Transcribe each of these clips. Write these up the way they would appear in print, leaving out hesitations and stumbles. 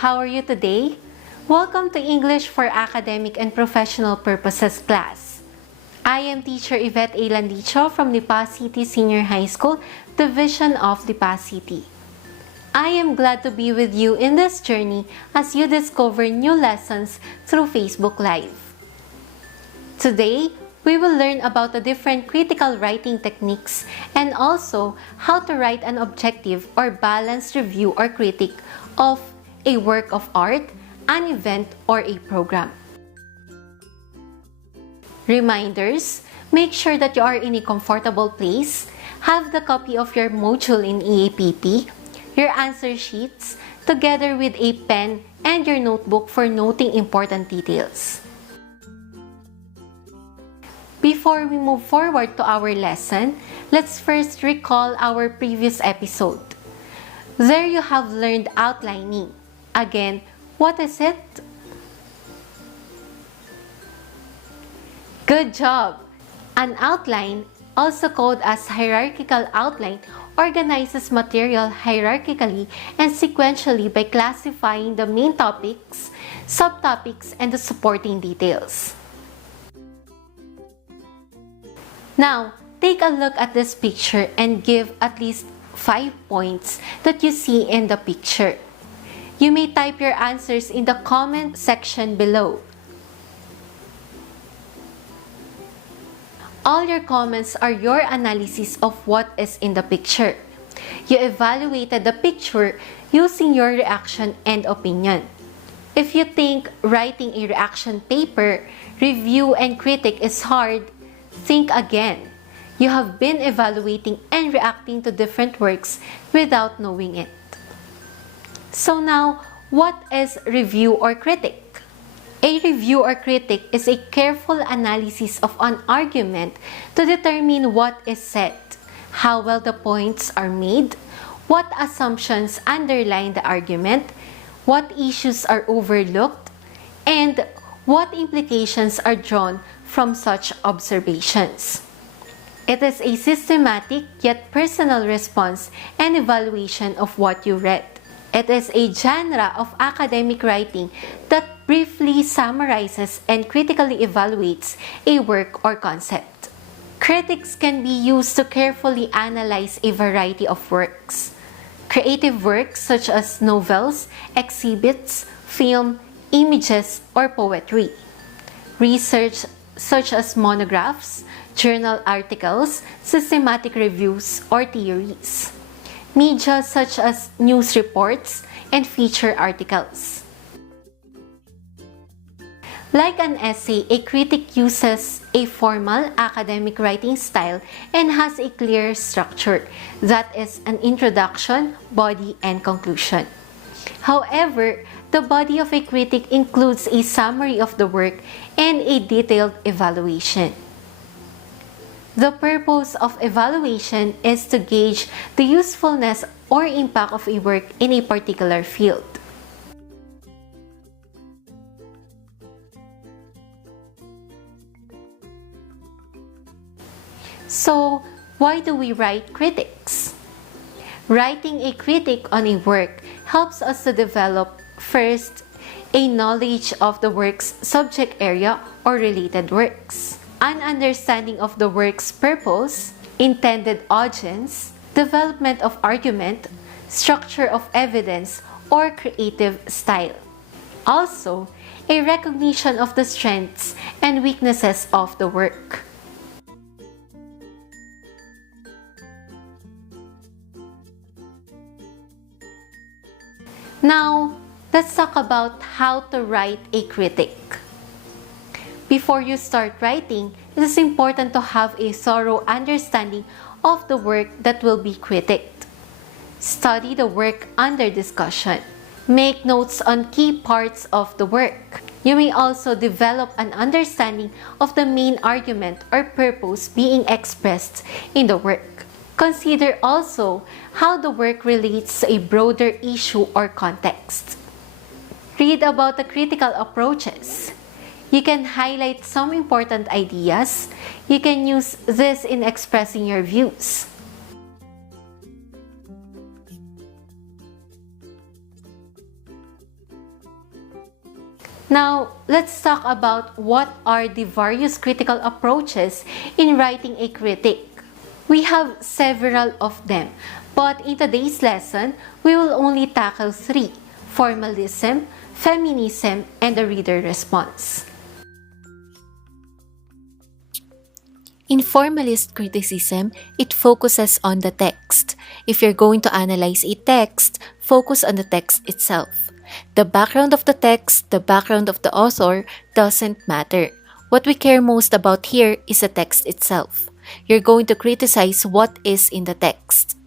how are you today? Welcome to English for Academic and Professional Purposes class. I am teacher Yvette A. Landicho from Lipa City Senior High School, Division of Lipa City. I am glad to be with you in this journey as you discover new lessons through Facebook Live. Today, we will learn about the different critical writing techniques and also how to write an objective or balanced review or critique of a work of art, an event, or a program. Reminders: make sure that you are in a comfortable place, have the copy of your module in EAPP, your answer sheets, together with a pen and your notebook for noting important details. Before we move forward to our lesson, let's first recall our previous episode. There you have learned outlining. Again, what is it? Good job! An outline, also called as hierarchical outline, organizes material hierarchically and sequentially by classifying the main topics, subtopics, and the supporting details. Now, take a look at this picture and give at least 5 points that you see in the picture. You may type your answers in the comment section below. All your comments are your analysis of what is in the picture. You evaluated the picture using your reaction and opinion. If you think writing a reaction paper, review, and critic is hard, think again. You have been evaluating and reacting to different works without knowing it. So now, what is review or critic? A review or critic is a careful analysis of an argument to determine what is said, how well the points are made, what assumptions underline the argument, what issues are overlooked, and what implications are drawn from such observations. It is a systematic yet personal response and evaluation of what you read. It is a genre of academic writing that briefly summarizes and critically evaluates a work or concept. Critics can be used to carefully analyze a variety of works. Creative works such as novels, exhibits, film, images, or poetry. Research such as monographs, journal articles, systematic reviews, or theories. Media such as news reports and feature articles. Like an essay, a critic uses a formal academic writing style and has a clear structure, that is, an introduction, body, and conclusion. However, the body of a critic includes a summary of the work and a detailed evaluation. The purpose of evaluation is to gauge the usefulness or impact of a work in a particular field. So, why do we write critics? Writing a critic on a work helps us to develop, first, a knowledge of the work's subject area or related works, an understanding of the work's purpose, intended audience, development of argument, structure of evidence, or creative style. Also, a recognition of the strengths and weaknesses of the work. Now, let's talk about how to write a critic. Before you start writing, it is important to have a thorough understanding of the work that will be critiqued. Study the work under discussion. Make notes on key parts of the work. You may also develop an understanding of the main argument or purpose being expressed in the work. Consider also how the work relates to a broader issue or context. Read about the critical approaches. You can highlight some important ideas. You can use this in expressing your views. Now, let's talk about what are the various critical approaches in writing a critic. We have several of them, but in today's lesson, we will only tackle three: formalism, feminism, and the reader response. In formalist criticism, it focuses on the text. If you're going to analyze a text, focus on the text itself. The background of the text, the background of the author doesn't matter. What we care most about here is the text itself. You're going to criticize what is in the text.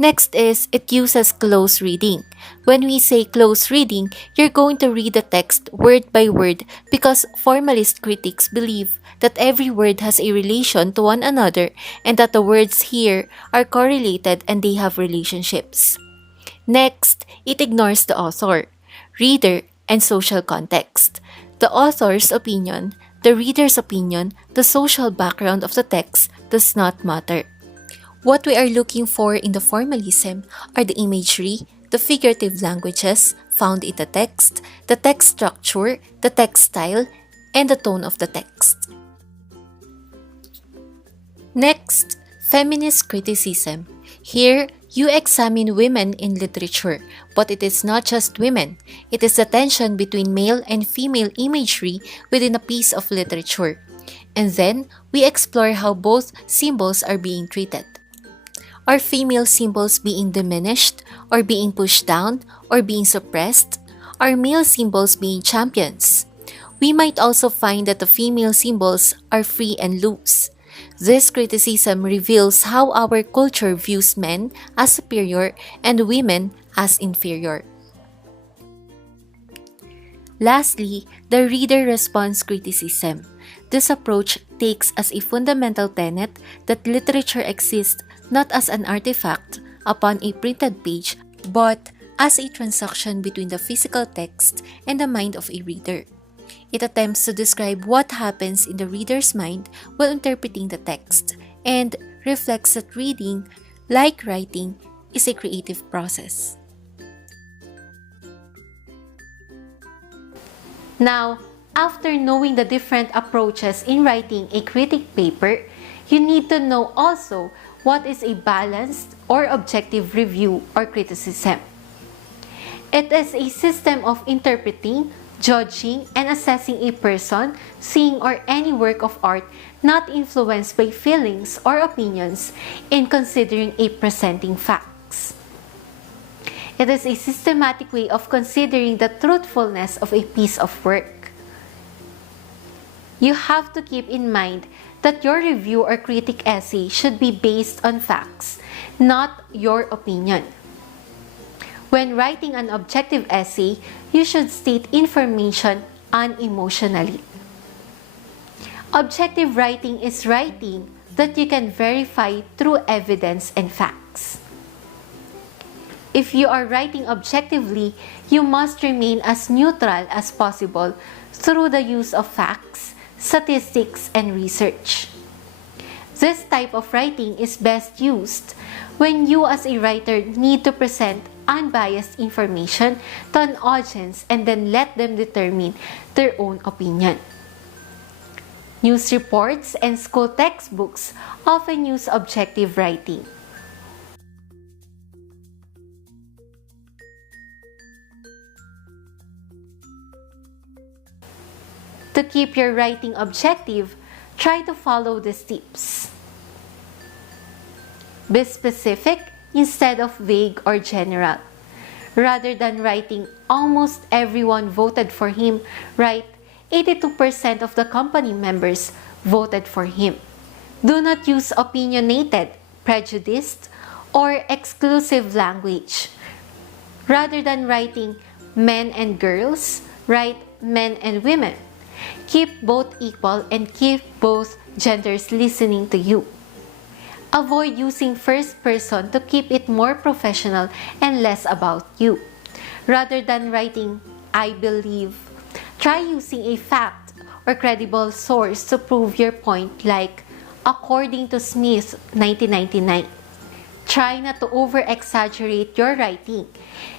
Next is, it uses close reading. When we say close reading, you're going to read the text word by word because formalist critics believe that every word has a relation to one another and that the words here are correlated and they have relationships. Next, it ignores the author, reader, and social context. The author's opinion, the reader's opinion, the social background of the text does not matter. What we are looking for in the formalism are the imagery, the figurative languages found in the text structure, the text style, and the tone of the text. Next, feminist criticism. Here, you examine women in literature, but it is not just women. It is the tension between male and female imagery within a piece of literature. And then, we explore how both symbols are being treated. Are female symbols being diminished, or being pushed down, or being suppressed? Are male symbols being champions? We might also find that the female symbols are free and loose. This criticism reveals how our culture views men as superior and women as inferior. Lastly, the reader response criticism. This approach takes as a fundamental tenet that literature exists not as an artifact upon a printed page, but as a transaction between the physical text and the mind of a reader. It attempts to describe what happens in the reader's mind while interpreting the text, and reflects that reading, like writing, is a creative process. Now, after knowing the different approaches in writing a critic paper, you need to know also what is a balanced or objective review or criticism. It is a system of interpreting, judging, and assessing a person, scene, or any work of art not influenced by feelings or opinions in considering a presenting facts. It is a systematic way of considering the truthfulness of a piece of work. You have to keep in mind that your review or critic essay should be based on facts, not your opinion. When writing an objective essay, you should state information unemotionally. Objective writing is writing that you can verify through evidence and facts. If you are writing objectively, you must remain as neutral as possible through the use of facts, statistics, and research. This type of writing is best used when you as a writer need to present unbiased information to an audience and then let them determine their own opinion. News reports and school textbooks often use objective writing. To keep your writing objective, try to follow these tips. Be specific instead of vague or general. Rather than writing almost everyone voted for him, write 82% of the company members voted for him. Do not use opinionated, prejudiced, or exclusive language. Rather than writing men and girls, write men and women. Keep both equal and keep both genders listening to you. Avoid using first person to keep it more professional and less about you. Rather than writing, I believe, try using a fact or credible source to prove your point, like, according to Smith, 1999. Try not to over-exaggerate your writing.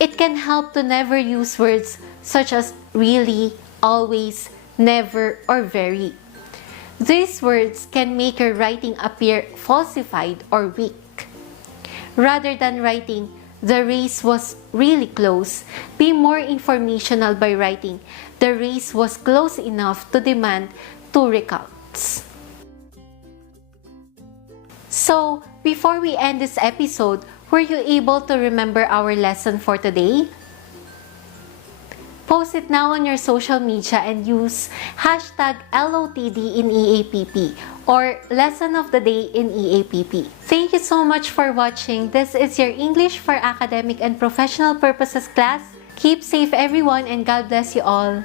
It can help to never use words such as really, always, never, or very. These words can make your writing appear falsified or weak. Rather than writing, "The race was really close," be more informational by writing, "The race was close enough to demand 2 recounts." So, before we end this episode, were you able to remember our lesson for today? Post it now on your social media and use hashtag LOTD in EAPP or Lesson of the Day in EAPP. Thank you so much for watching. This is your English for Academic and Professional Purposes class. Keep safe everyone and God bless you all.